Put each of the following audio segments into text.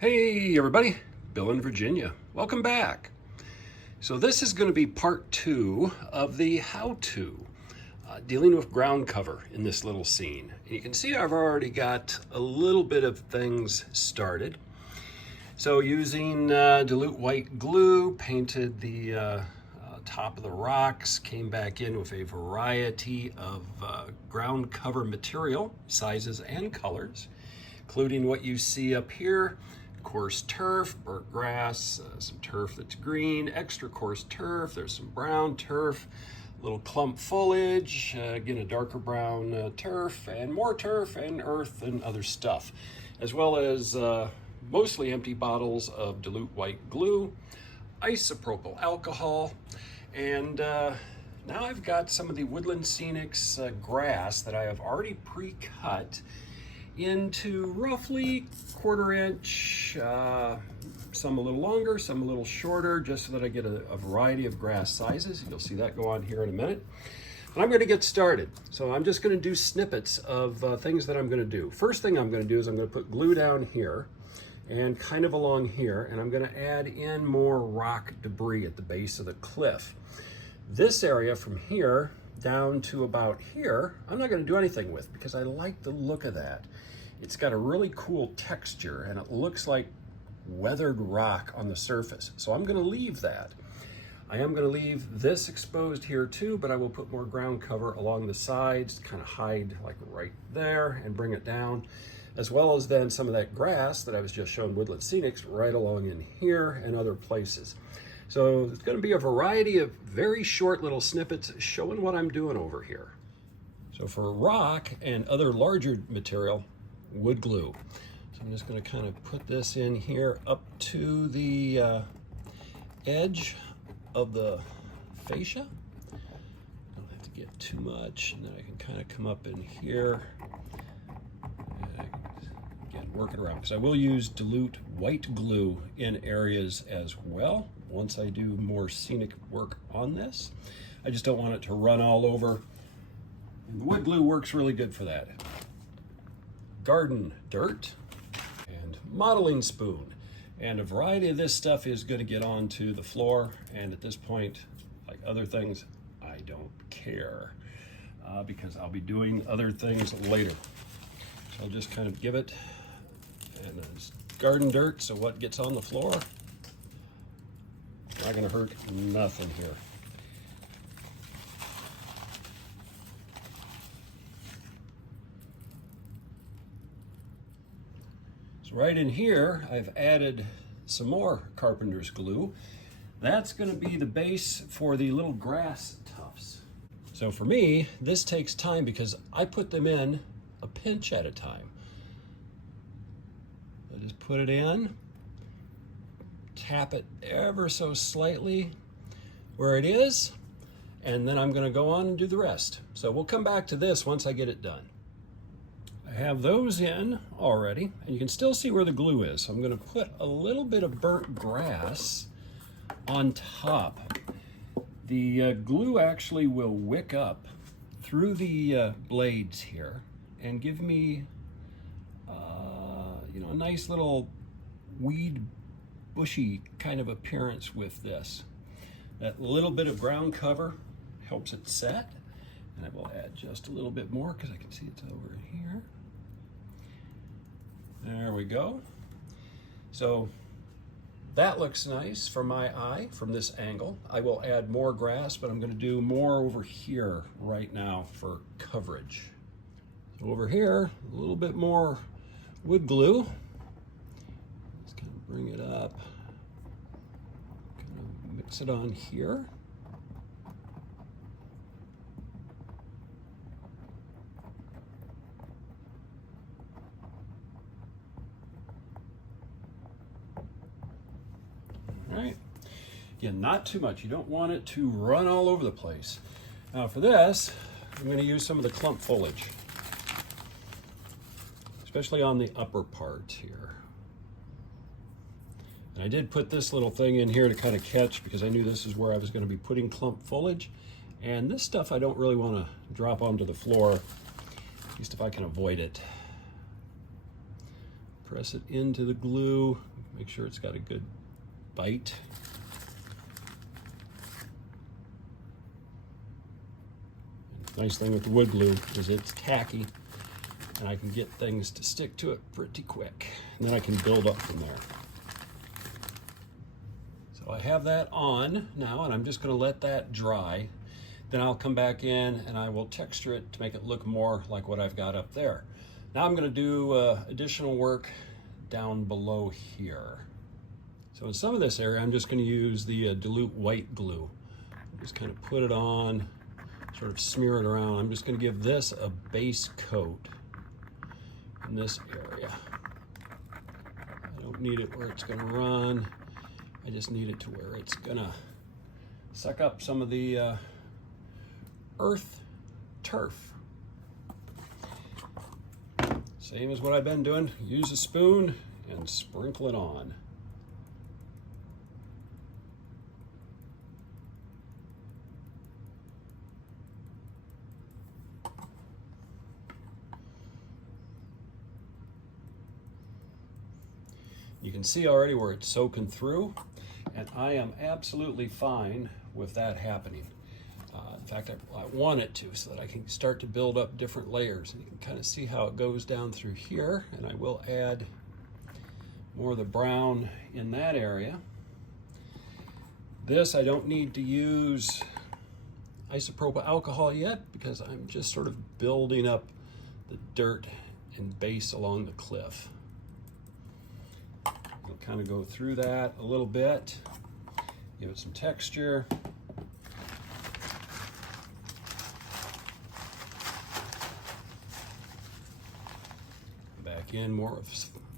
Hey everybody, Bill in Virginia. Welcome back. So this is going to be part 2 of the how-to, dealing with ground cover in this little scene. And you can see I've already got a little bit of things started. So using dilute white glue, painted the top of the rocks, came back in with a variety of ground cover material, sizes and colors, including what you see up here. Coarse turf, burnt grass, some turf that's green, extra coarse turf, there's some brown turf, little clump foliage, again a darker brown turf, and more turf and earth and other stuff, as well as mostly empty bottles of dilute white glue, isopropyl alcohol, and now I've got some of the Woodland Scenics grass that I have already pre-cut into roughly 1/4 inch, some a little longer, some a little shorter, just so that I get a variety of grass sizes. You'll see that go on here in a minute. And I'm going to get started. So I'm just going to do snippets of things that I'm going to do. First thing I'm going to do is I'm going to put glue down here and kind of along here, and I'm going to add in more rock debris at the base of the cliff. This area from here down to about here, I'm not going to do anything with because I like the look of that. It's got a really cool texture and it looks like weathered rock on the surface. So I'm going to leave that. I am going to leave this exposed here too, but I will put more ground cover along the sides to kind of hide like right there and bring it down, as well as then some of that grass that I was just showing Woodland Scenics right along in here and other places. So it's going to be a variety of very short little snippets showing what I'm doing over here. So for rock and other larger material, wood glue. So I'm just going to kind of put this in here up to the edge of the fascia. Don't have to get too much, and then I can kind of come up in here. Again, work it around, because I will use dilute white glue in areas as well once I do more scenic work on this. I just don't want it to run all over. And the wood glue works really good for that. Garden dirt and modeling spoon, and a variety of this stuff is going to get onto the floor, and at this point, like other things, I don't care because I'll be doing other things later. So I'll just kind of give it, and it's garden dirt, so what gets on the floor, not going to hurt nothing here. So right in here, I've added some more carpenter's glue. That's going to be the base for the little grass tufts. So for me, this takes time because I put them in a pinch at a time. I just put it in, tap it ever so slightly where it is, and then I'm going to go on and do the rest. So we'll come back to this once I get it done. I have those in already, and you can still see where the glue is. So I'm going to put a little bit of burnt grass on top. The glue actually will wick up through the blades here and give me a nice little weed bushy kind of appearance with this. That little bit of ground cover helps it set, and I will add just a little bit more because I can see it's over here. There we go. So that looks nice for my eye from this angle. I will add more grass, but I'm going to do more over here right now for coverage. So over here, a little bit more wood glue. Let's kind of bring it up, kind of mix it on here. All right, again, not too much. You don't want it to run all over the place. Now for this, I'm going to use some of the clump foliage, especially on the upper part here. And I did put this little thing in here to kind of catch, because I knew this is where I was going to be putting clump foliage. And this stuff I don't really want to drop onto the floor, at least if I can avoid it. press it into the glue, make sure it's got a good bite. Nice thing with the wood glue is it's tacky and I can get things to stick to it pretty quick. And then I can build up from there. So I have that on now and I'm just gonna let that dry. Then I'll come back in and I will texture it to make it look more like what I've got up there. Now I'm gonna do additional work down below here. So in some of this area, I'm just gonna use the dilute white glue. Just kind of put it on, sort of smear it around. I'm just gonna give this a base coat in this area. I don't need it where it's gonna run. I just need it to where it's gonna suck up some of the earth turf. Same as what I've been doing. Use a spoon and sprinkle it on. You can see already where it's soaking through, and I am absolutely fine with that happening. In fact, I want it to, so that I can start to build up different layers. And you can kind of see how it goes down through here, and I will add more of the brown in that area. This, I don't need to use isopropyl alcohol yet, because I'm just sort of building up the dirt and base along the cliff. I'll kind of go through that a little bit, give it some texture. Back in more of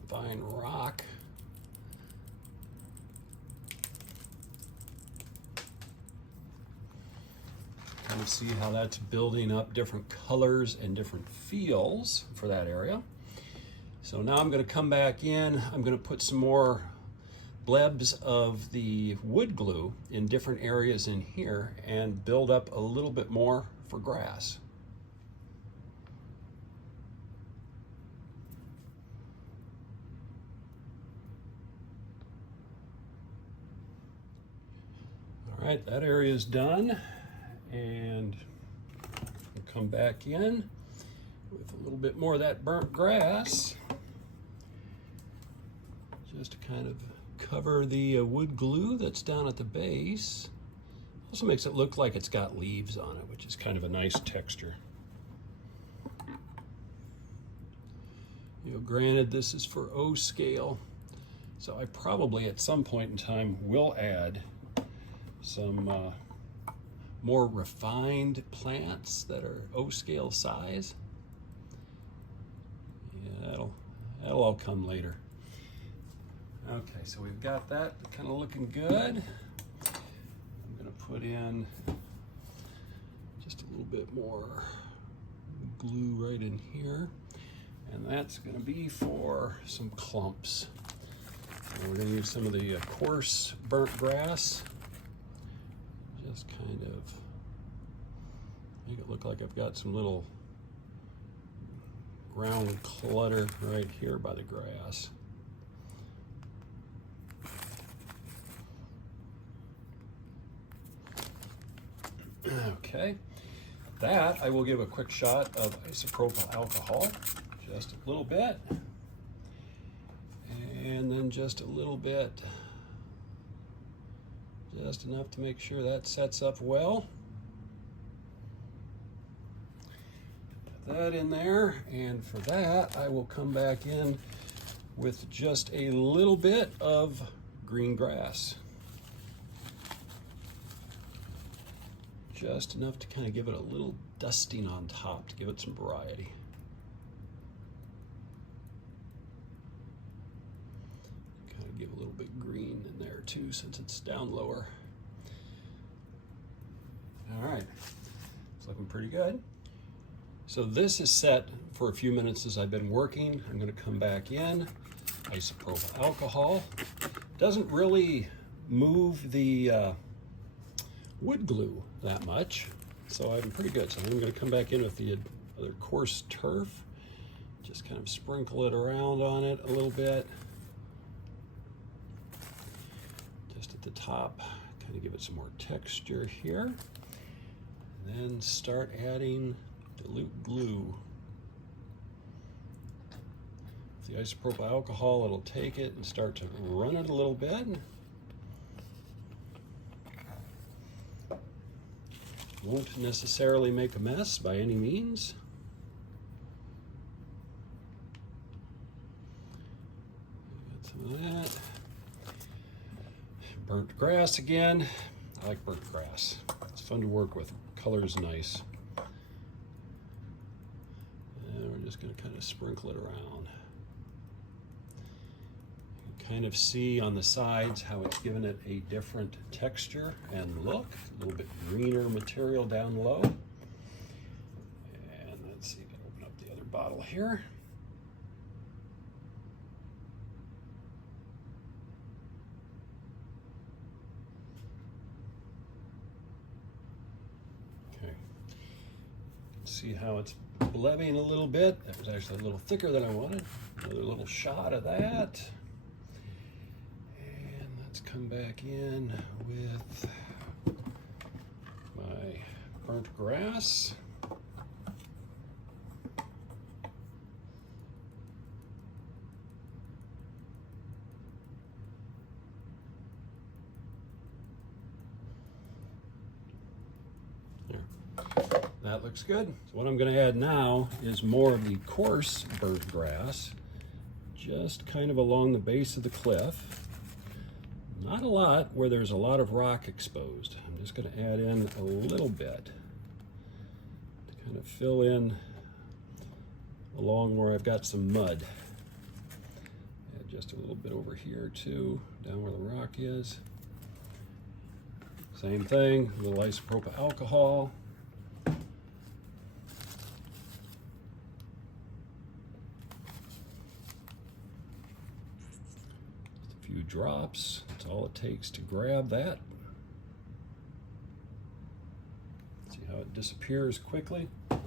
fine rock. Kind of see how that's building up different colors and different feels for that area. So now I'm going to come back in, I'm going to put some more blebs of the wood glue in different areas in here and build up a little bit more for grass. All right, that area is done, and we'll come back in with a little bit more of that burnt grass, just to kind of cover the wood glue that's down at the base. Also makes it look like it's got leaves on it, which is kind of a nice texture. You know, granted, this is for O scale, so I probably at some point in time will add some more refined plants that are O scale size. Yeah, that'll all come later. Okay, so we've got that kind of looking good. I'm gonna put in just a little bit more glue right in here, and that's gonna be for some clumps. And we're gonna use some of the coarse burnt grass. Just kind of make it look like I've got some little ground clutter right here by the grass. Okay, that I will give a quick shot of isopropyl alcohol, just a little bit, and then just a little bit, just enough to make sure that sets up well. Put that in there, and for that I will come back in with just a little bit of green grass. Just enough to kind of give it a little dusting on top to give it some variety. Kind of give a little bit green in there too, since it's down lower. All right, it's looking pretty good. So this is set for a few minutes as I've been working. I'm going to come back in, isopropyl alcohol. Doesn't really move the wood glue that much, so I'm pretty good. So I'm going to come back in with the other coarse turf Just kind of sprinkle it around on it a little bit. Just at the top, kind of give it some more texture here. And then start adding dilute glue. The isopropyl alcohol, it'll take it and start to run it a little bit. Won't necessarily make a mess by any means. Got some of that. Burnt grass again. I like burnt grass. It's fun to work with. Color's nice. And we're just going to kind of sprinkle it around. Kind of see on the sides how it's given it a different texture and look. A little bit greener material down low. And let's see if I can open up the other bottle here. Okay. See how it's blebbing a little bit. That was actually a little thicker than I wanted. Another little shot of that. Come back in with my burnt grass. There. That looks good. So what I'm going to add now is more of the coarse burnt grass, just kind of along the base of the cliff. Not a lot where there's a lot of rock exposed. I'm just going to add in a little bit to kind of fill in along where I've got some mud. Add just a little bit over here too, down where the rock is. Same thing, a little isopropyl alcohol. Few drops. That's all it takes to grab that. See how it disappears quickly. Put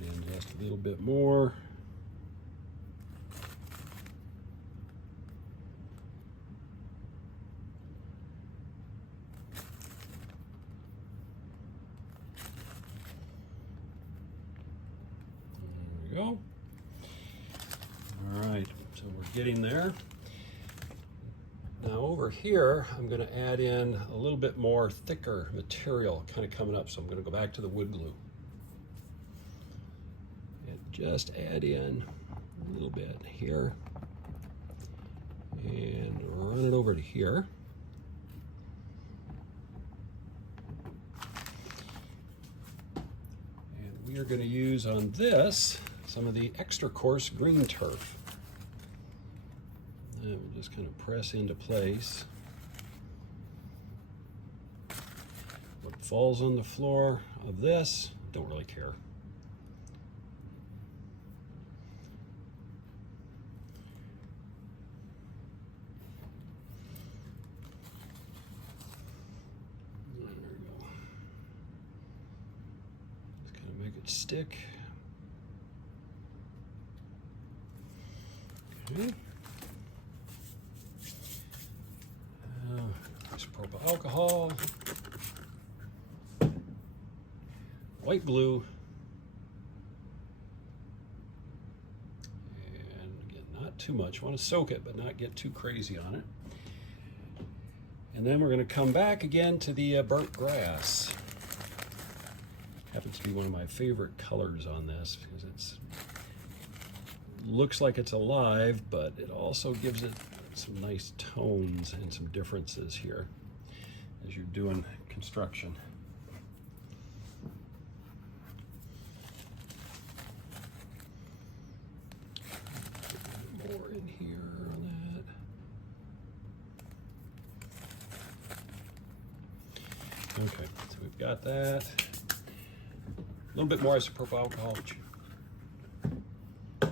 in just a little bit more. There we go. All right, so we're getting there. Now over here, I'm going to add in a little bit more thicker material kind of coming up. So I'm going to go back to the wood glue. And just add in a little bit here. And run it over to here. And we are going to use on this some of the extra coarse green turf. And we just kind of press into place. What falls on the floor of this, don't really care. There we go. Just kind of make it stick. Okay. Isopropyl alcohol, white glue, and again, not too much. Want to soak it, but not get too crazy on it. And then we're going to come back again to the burnt grass. Happens to be one of my favorite colors on this because it's looks like it's alive, but it also gives it some nice tones and some differences here as you're doing construction. More in here on that. Okay, so we've got that. A little bit more isopropyl alcohol. A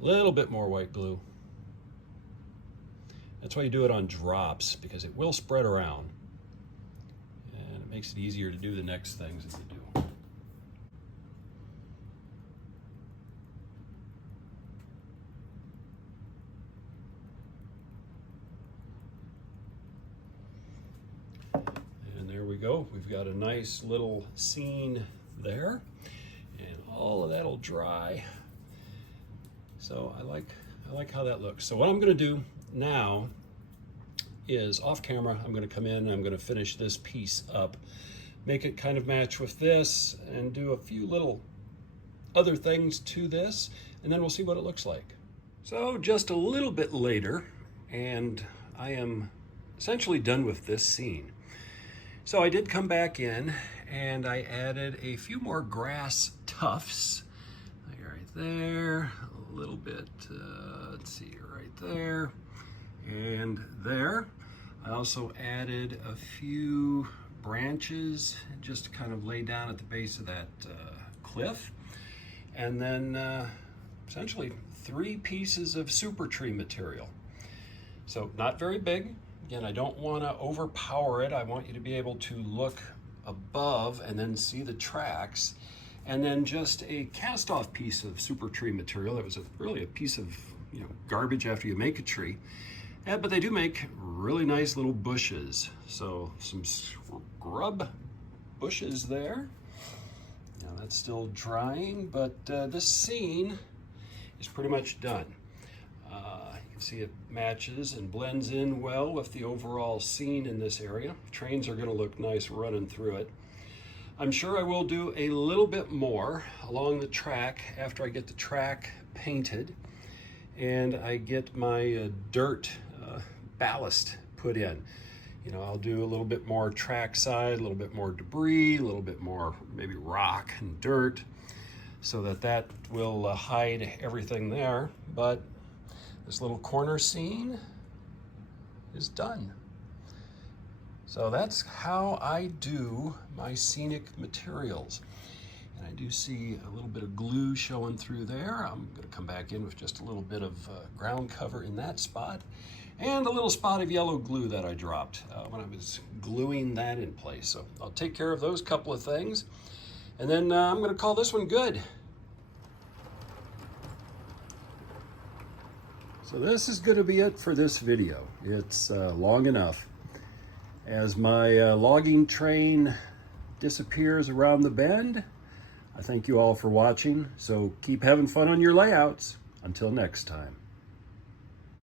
little bit more white glue. That's why you do it on drops, because it will spread around. And it makes it easier to do the next things as you do. go. We've got a nice little scene there, and all of that'll dry. So I like how that looks. So what I'm going to do now is off camera, I'm going to come in and I'm going to finish this piece up, make it kind of match with this, and do a few little other things to this, and then we'll see what it looks like. So just a little bit later, and I am essentially done with this scene. So I did come back in and I added a few more grass tufts right there, a little bit, let's see, right there and there. I also added a few branches just to kind of lay down at the base of that cliff. And then essentially 3 pieces of super tree material. So not very big. Again, I don't want to overpower it. I want you to be able to look above and then see the tracks. And then just a cast-off piece of super tree material. That was really a piece of garbage after you make a tree. But they do make really nice little bushes. So some scrub bushes there. Now that's still drying, but this scene is pretty much done. You can see it matches and blends in well with the overall scene in this area. Trains are going to look nice running through it. I'm sure I will do a little bit more along the track after I get the track painted and I get my dirt ballast put in. I'll do a little bit more track side, a little bit more debris, a little bit more maybe rock and dirt, so that will hide everything there. But this little corner scene is done. So that's how I do my scenic materials. And I do see a little bit of glue showing through there. I'm going to come back in with just a little bit of ground cover in that spot, and a little spot of yellow glue that I dropped when I was gluing that in place. So I'll take care of those couple of things, and then I'm going to call this one good. So this is going to be it for this video. It's long enough. As my logging train disappears around the bend, I thank you all for watching. So keep having fun on your layouts. Until next time.